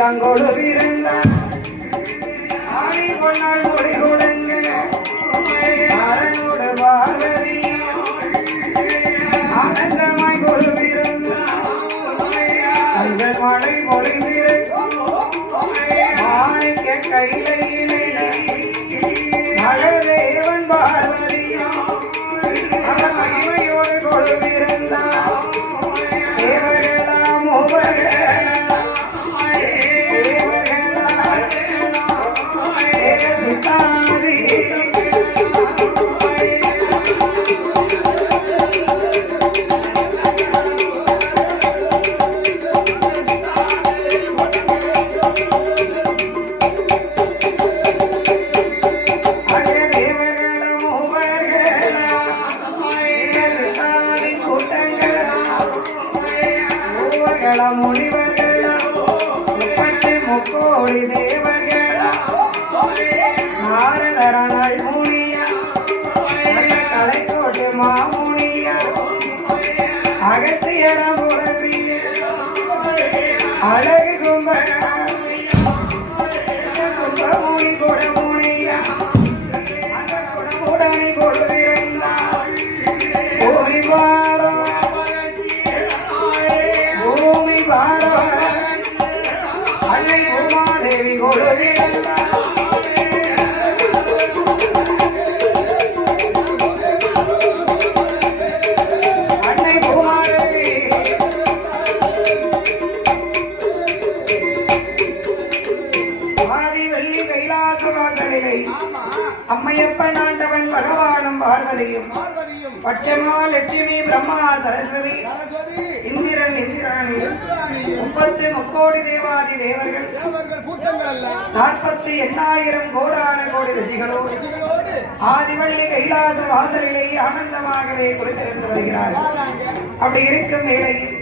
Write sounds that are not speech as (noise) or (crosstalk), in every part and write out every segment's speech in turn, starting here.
வெள்ளாங்கோடு வீரங்க ஆடி கொண்டாள் கொடி கொடுங்க. அரங்கோடு பார்வதி ஆனந்தமாய் கொடு வீரங்க தங்கள் மழை பொழிந்திருக்கும் மாணிக்க கையிலையும் கேள முனிவ அம்மையப்பன் ஆண்டவன் பகவானும் பார்வதியும் பட்சமா லட்சுமி பிரம்மா சரஸ்வதி முப்பத்து முக்கோடி தேவாதி தேவர்கள். நாற்பத்தி எண்ணாயிரம் கோடான கோடி ரிஷிகளோடு இவர்களோடு ஆதிவள்ளி கைலாச வாசலிலே ஆனந்தமாகவே கொடுத்திருந்து வருகிறார்கள். அப்படி இருக்கும் வேளையில்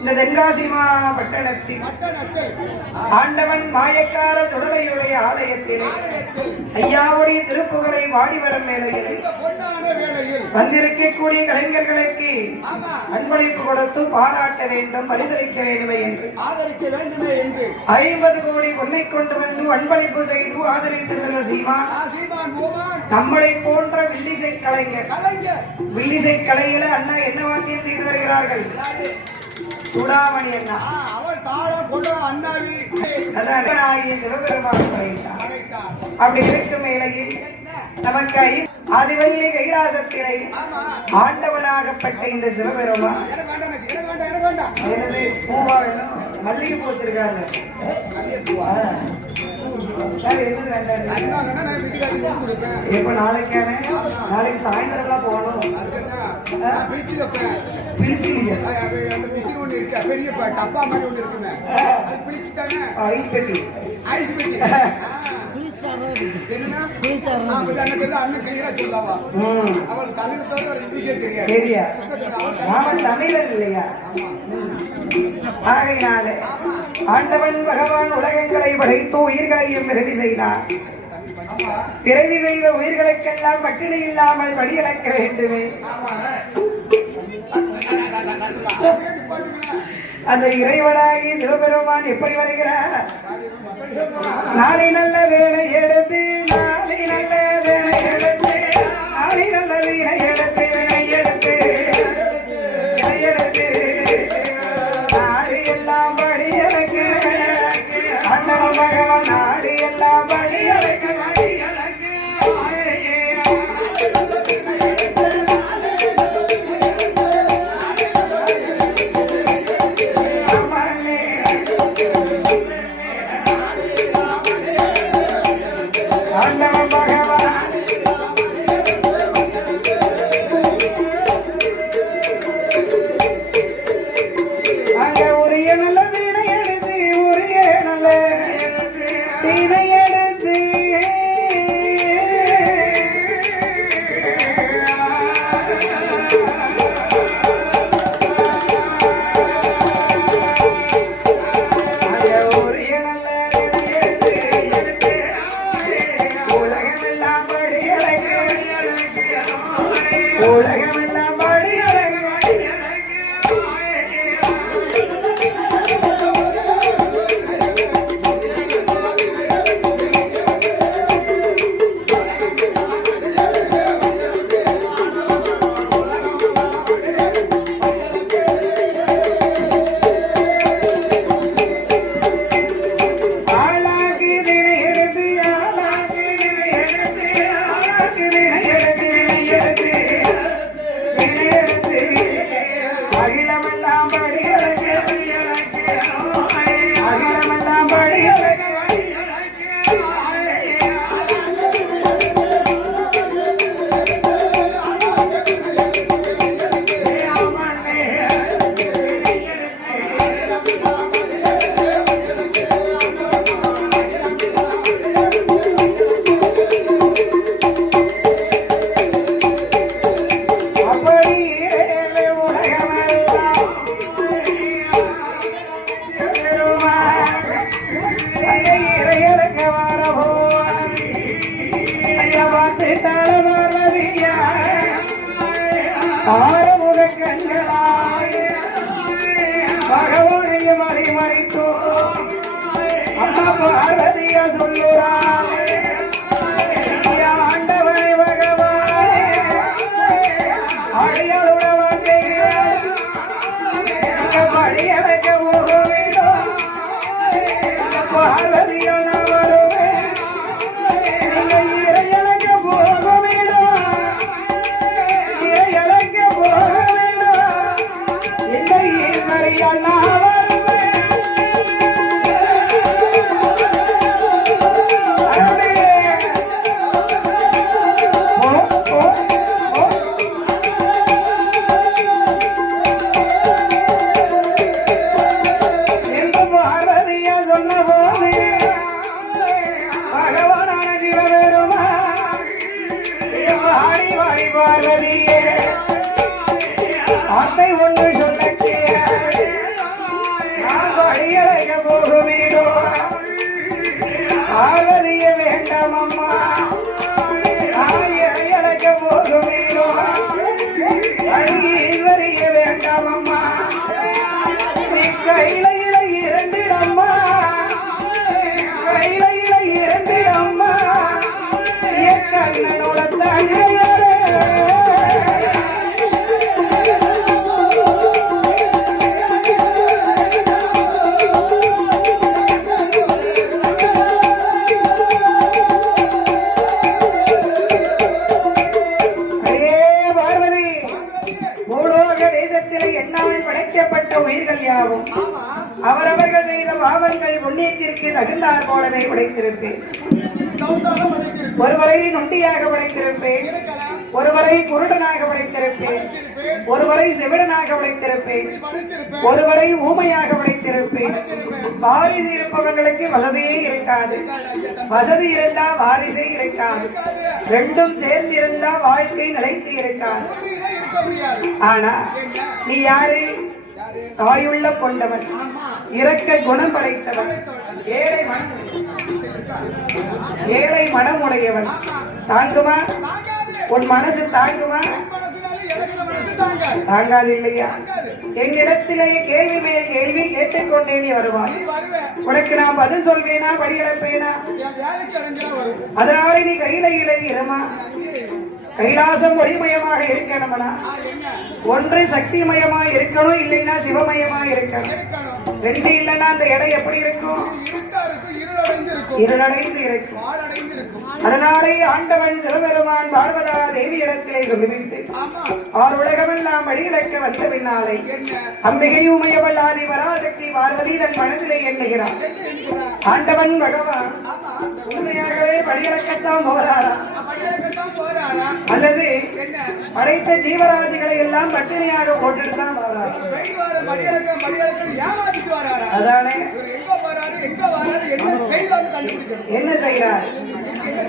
இந்த தென்காசி மாவட்டத்தில் பட்டணத்தை ஆண்டவன் மாயக்கார சுடலையுடைய ஆலயத்திலே ஐயாவுடைய திருப்புகளை வாடி வரும் வேளையிலே வந்திருக்கக்கூடிய கலைஞர்களுக்கு அன்பளிப்பு கொடுத்து பாராட்ட வேண்டும் பரிசளிக்க வேண்டுமே என்று. ஐம்பது கோடி பொன்னை கொண்டு வந்து அன்பளிப்பு செய்து ஆதரித்து செல்வ சீமான் நம்மளை போன்ற வில்லிசை கலைஞர். கலைஞர். வில்லிசை கலையில அண்ணா என்ன வாத்தியம் செய்து வருகிறார்கள்? சூடாமணி அண்ணா. அவள் தாளம் கொண்ட அண்ணாவி. அதான் ஆகிய சிவபெருமான் அப்படி இருக்கும் வேளையில் நமக்கு ஆதிவள்ளி கைலாசத்திலே ஆண்டவனாகப்பட்ட இந்த சிவபெருமான் எனவே பூவா வேணும் மல்லிகை பூ எப்ப நாளைக்கான நாளைக்கு சாயந்தரம்லாம் போகணும். பெரிய டப்பா மாதிரி ஒண்ணு இருக்குமே. அது பிரிச்சு தானே ஐஸ் பெட்டி. ஐஸ் பிரிச்சு என்னன்னா ஆ, அப்ப அந்த பேர்ல அண்ணன் கிளியரா சொல்லாவா ம். அவள் தமிழ் தவிர ஒரு இங்கிலீஷே தெரியாது. சரியா சுத்தத்துல அவள் நாம தமிழன் இல்லையா? ஆகையினாலே. ஆண்டவன் பகவான் உலகங்களை படைத்து உயிர்களையும் பிறவி செய்தார். பிறவி செய்த உயிர்களுக்கெல்லாம் பட்டினி இல்லாமல் படியளக்க வேண்டுமே. அந்த இறைவனாகி சிவபெருமான் எப்படி வருகிறார்? நாளை நல்லதேனை எடுத்து நாளை நல்லதேனை எடுத்து நாளை நல்ல வேலை எடுத்து. ஆண்டவன் உலகமெல்லாம் (laughs) படி Cari. பார்வதியா பார்வதியே. வார்த்தை ஒன்று சொல்ல நான் வழியழைக்க போகுமீடோ. பார்வதிய வேண்டாம் அம்மா. நான் இறையழைக்க போகுமீடோ. வேண்டாம் அம்மா. நீ கையில இலை இரண்டிடம்மா கையில இலை இரண்டிடம்மா என் கண்ணனோட தங்கையரே அவரவர்கள் செய்த பாவங்கள் புண்ணியத்திற்கு தகுந்தார் போலவே உடைத்திருப்பேன் ஒருவரை நொண்டியாக படைத்திருப்பேன். ஒருவரை குருடனாக படைத்திருப்பேன். ஒருவரை செவிடனாக படைத்திருப்பேன். ஒருவரை ஊமையாக படைத்திருப்பேன். வாரிசு இருப்பவர்களுக்கு வசதியே இருக்காது. வசதி இருந்தா வாரிசே இருக்காது. ரெண்டும் சேர்ந்து இருந்தா வாழ்க்கை நிலைத்து இருக்காது. ஆனா நீ யாரு? தாயுள்ள கொண்டவன். இறக்க குணம் படைத்தவன். ஏழை மனம் ஏழை மனம் உடையவன் தாங்குமா? உன் மனசு தாங்குமா? தாங்காது இல்லையா என்னிடத்திலேயே கேள்வி மேல் கேள்வி கேட்டுக்கொண்டே நீ வருவாய். உனக்கு நான் பதில் சொல்வேனா படி இழப்பேனா அதனால நீ கையில இலை இருமா? கைலாசம் ஒளிமயமாக இருக்கணும்னா என்ன ஒன்று சக்திமயமா இருக்கணும் இல்லைன்னா சிவமயமா இருக்கணும். ரெண்டு இல்லைன்னா அந்த இடம் எப்படி இருக்கும்? இருளடைந்து இருக்கும் அதனாலே ஆண்டவன் சிவபெருமான் பார்வதா தேவி இடத்திலே சொல்லிவிட்டு ஆர் உலகமெல்லாம் வழியிழக்க வந்த பின்னாலே அம்பிகை உமையவள் ஆதி பராசக்தி பார்வதி தன் மனதிலே என்கிறார் ஆண்டவன் பகவான் உண்மையாகவே படியலக்கத்தான் போறாரா? அல்லது படைத்த ஜீவராசிகளை எல்லாம் பட்டினியாக போட்டுட்டு தான் போறாரா வெளி வர படியலக்கம் படியலக்கம் ஏமாத்திட்டு வராரா? அதானே? இவர் எங்க போறாரு? எங்க வராரு? என்ன செய்தான்னு கண்டுபிடிக்கணும். என்ன செய்கிறார்? என்ன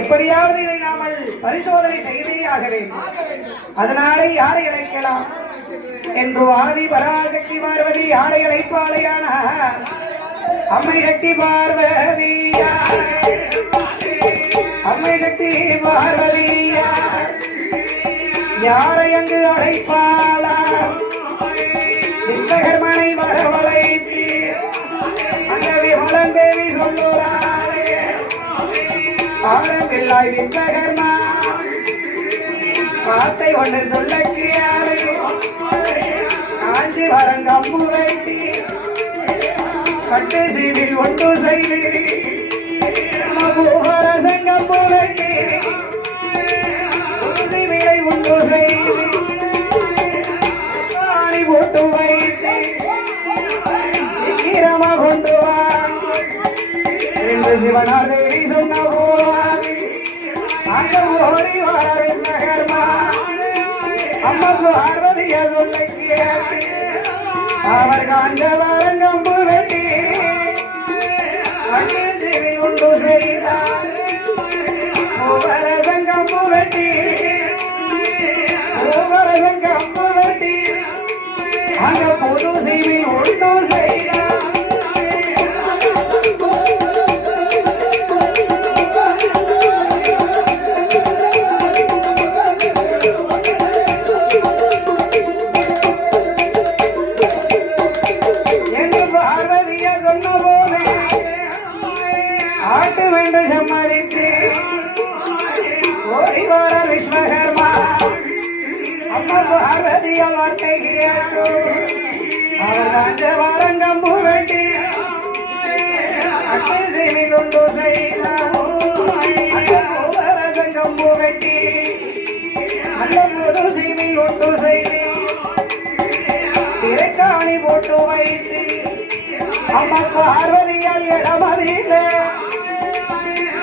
எப்படியாவது இதை நாமல் பரிசோதனை செய்தே ஆக வேண்டும். அதனாலே யாரை இழைக்கலாம்? என்று ஆதி பராசக்தி பார்வதி யாரை இழைப்பாளையான? அம்மை சக்தி பார்வதியா அம்மை சக்தி பார்வதியா யாரை? அங்கு அழைப்பாளா ஆரம்பில்லாய் விஸ்வகர்மா வார்த்தை ஒன்று சொல்ல கியாலே காஞ்சி வரங்கம்பு வைத்தி கட்டு சீவில் ஒன்று செய்து. பூவரசங்கம்பு வைத்தி சீவிலை ஒன்று செய்து. ஆணி போட்டு வைத்து. சீக்கிரமா கொண்டு வா. என்று சிவனாதேவி சொன்ன அவர் காஞ்ச வெட்டி. உண்டு செய்தார். வரசங்கம்பு வெட்டி. வரசங்கம்பு வெட்டி. அங்க புது சிவி உண்டு செய்தார் நல்ல புது சீமில் ஒன்று செய்து திரைக்காணி போட்டு வைத்து அம்மா பார்வதியால் இடமதியில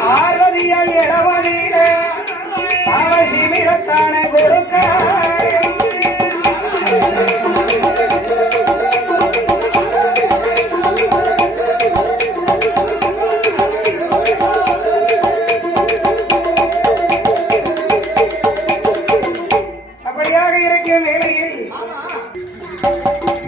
பார்வதியால் இடமதியில அவ கொடுக்க உன்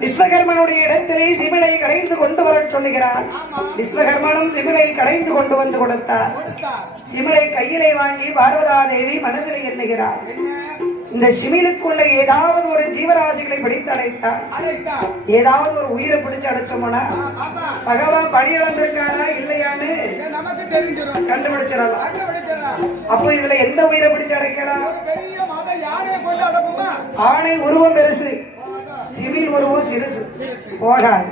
விஸ்வகர்மனுடைய இடத்திலே சிமிலை கடைந்து கொண்டு வரச் சொல்லுகிறார். விஸ்வகர்மனும் சிமிலை கடைந்து கொண்டு வந்து கொடுத்தார். சிமிலை கையிலே வாங்கி பார்வதா தேவி மனதில் எண்ணுகிறார். இந்த சிமிலுக்குள்ள ஏதாவது ஒரு ஜீவராசிகளை பிடித்து அடைத்தார் ஏதாவது ஒரு உயிரை பிடிச்சு அடைச்சோம்னா ஆமா. பகவான் படி இழந்திருக்காரா இல்லையான்னு கண்டுபிடிச்சிடலாம். அப்போ இதுல எந்த உயிரை பிடிச்சு அடைக்கலாம்? ஆணை உருவம் பெருசு. சிவில் உருவம் சிறுசு. போகாது.